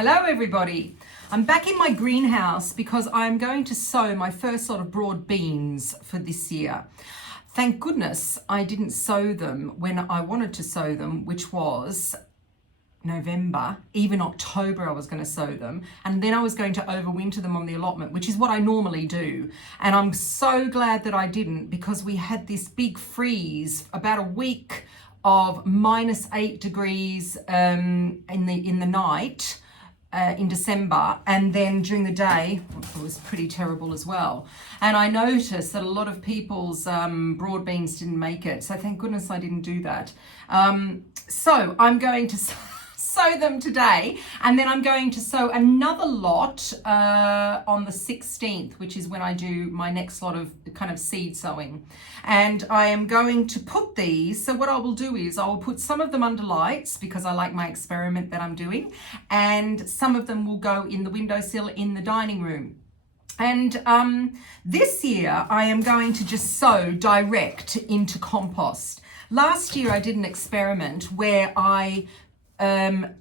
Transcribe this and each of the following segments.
Hello everybody. I'm back in my greenhouse because I'm going to sow my first lot of broad beans for this year. Thank goodness I didn't sow them when I wanted to sow them, which was November. Even October I was going to sow them, and then I was going to overwinter them on the allotment, which is what I normally do. And I'm so glad that I didn't, because we had this big freeze, about a week of -8 degrees in the night in December, and then during the day it was pretty terrible as well. And I noticed that a lot of people's broad beans didn't make it, so thank goodness I didn't do that. So I'm going to sow them today, and then I'm going to sow another lot on the 16th, which is when I do my next lot of kind of seed sowing. And I am going to put these, so what I will do is I will put some of them under lights because I like my experiment that I'm doing, and some of them will go in the windowsill in the dining room. And this year I am going to just sow direct into compost. Last year I did an experiment where I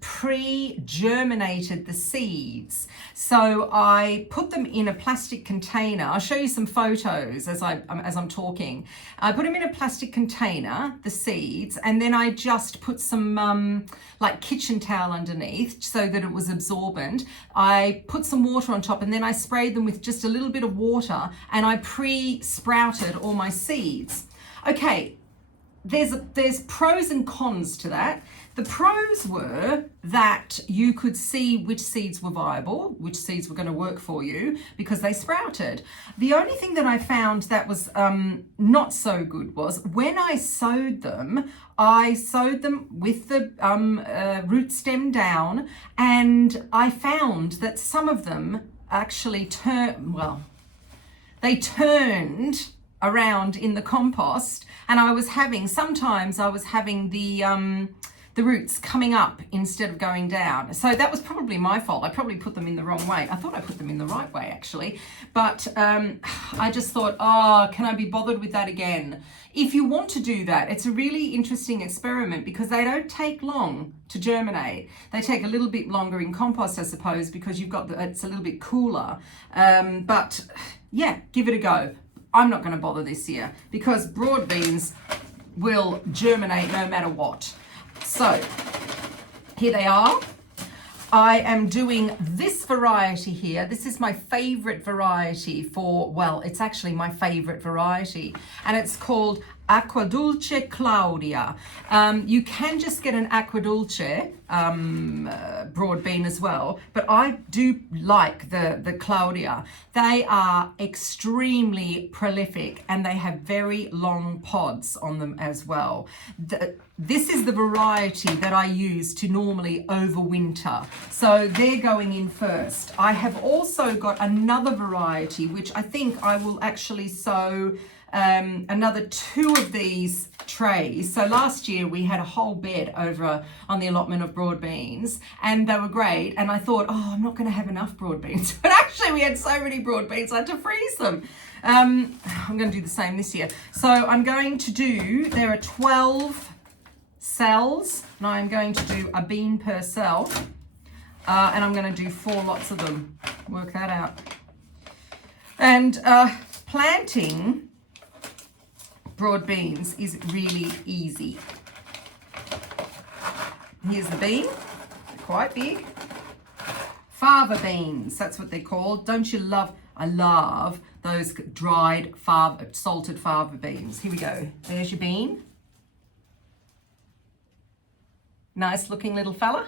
pre-germinated the seeds. So I put them in a plastic container. I'll show you some photos as I'm talking. I put them in a plastic container, the seeds, and then I just put some like kitchen towel underneath so that it was absorbent. I put some water on top, and then I sprayed them with just a little bit of water, and I pre-sprouted all my seeds. Okay, there's pros and cons to that. The pros were that you could see which seeds were viable, which seeds were going to work for you, because they sprouted. The only thing that I found that was not so good was when I sowed them with the root stem down, and I found that some of them actually turned around in the compost, and sometimes I was having the roots coming up instead of going down. So that was probably my fault. I probably put them in the wrong way. I thought I put them in the right way actually, but I just thought, oh, can I be bothered with that again? If you want to do that, it's a really interesting experiment because they don't take long to germinate. They take a little bit longer in compost, I suppose, because it's a little bit cooler. But yeah, give it a go. I'm not going to bother this year because broad beans will germinate no matter what. So here they are. I am doing this variety here. This is my favorite variety it's actually my favorite variety, and it's called Aquadulce Claudia. You can just get an Aquadulce broad bean as well, but I do like the Claudia. They are extremely prolific, and they have very long pods on them as well. This is the variety that I use to normally overwinter. So they're going in first. I have also got another variety, which I think I will actually sow another 2 of these trays. So last year we had a whole bed over on the allotment of broad beans, and they were great, and I thought, oh, I'm not going to have enough broad beans, but actually we had so many broad beans I had to freeze them. I'm going to do the same this year. So I'm going to do, there are 12 cells, and I'm going to do a bean per cell, and I'm going to do 4 lots of them. Work that out. And planting broad beans is really easy. Here's the bean, quite big. Fava beans, that's what they're called. Don't you love, I love those dried salted fava beans. Here we go, there's your bean. Nice looking little fella.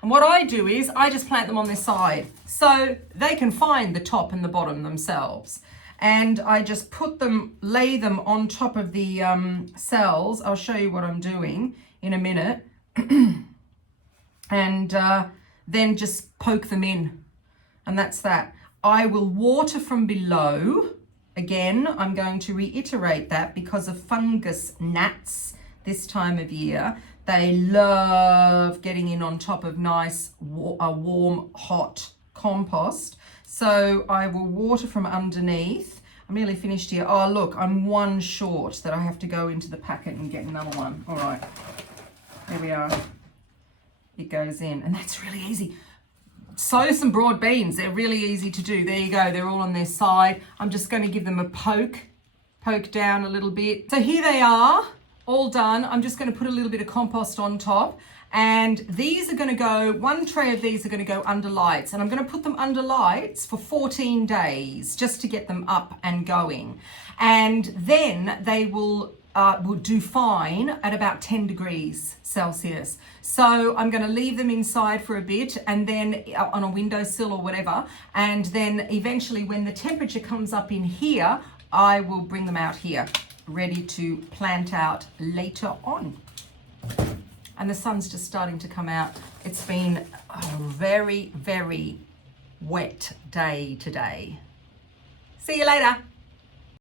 And what I do is I just plant them on this side so they can find the top and the bottom themselves. And I just lay them on top of the cells. I'll show you what I'm doing in a minute. And then just poke them in. And that's that. I will water from below. Again, I'm going to reiterate that because of fungus gnats this time of year. They love getting in on top of nice, warm, hot compost. So I will water from underneath. I'm nearly finished here. Oh, look, I'm 1 short that I have to go into the packet and get another one. All right, there we are. It goes in, and that's really easy. sow some broad beans. They're really easy to do. There you go. They're all on their side. I'm just going to give them a poke down a little bit. So here they are, all done. I'm just going to put a little bit of compost on top. And these are going to go, one tray of these are going to go under lights. And I'm going to put them under lights for 14 days just to get them up and going. And then they will do fine at about 10 degrees Celsius. So I'm going to leave them inside for a bit and then on a windowsill or whatever. And then eventually when the temperature comes up in here, I will bring them out here, ready to plant out later on. And the sun's just starting to come out. It's been a very, very wet day today. See you later.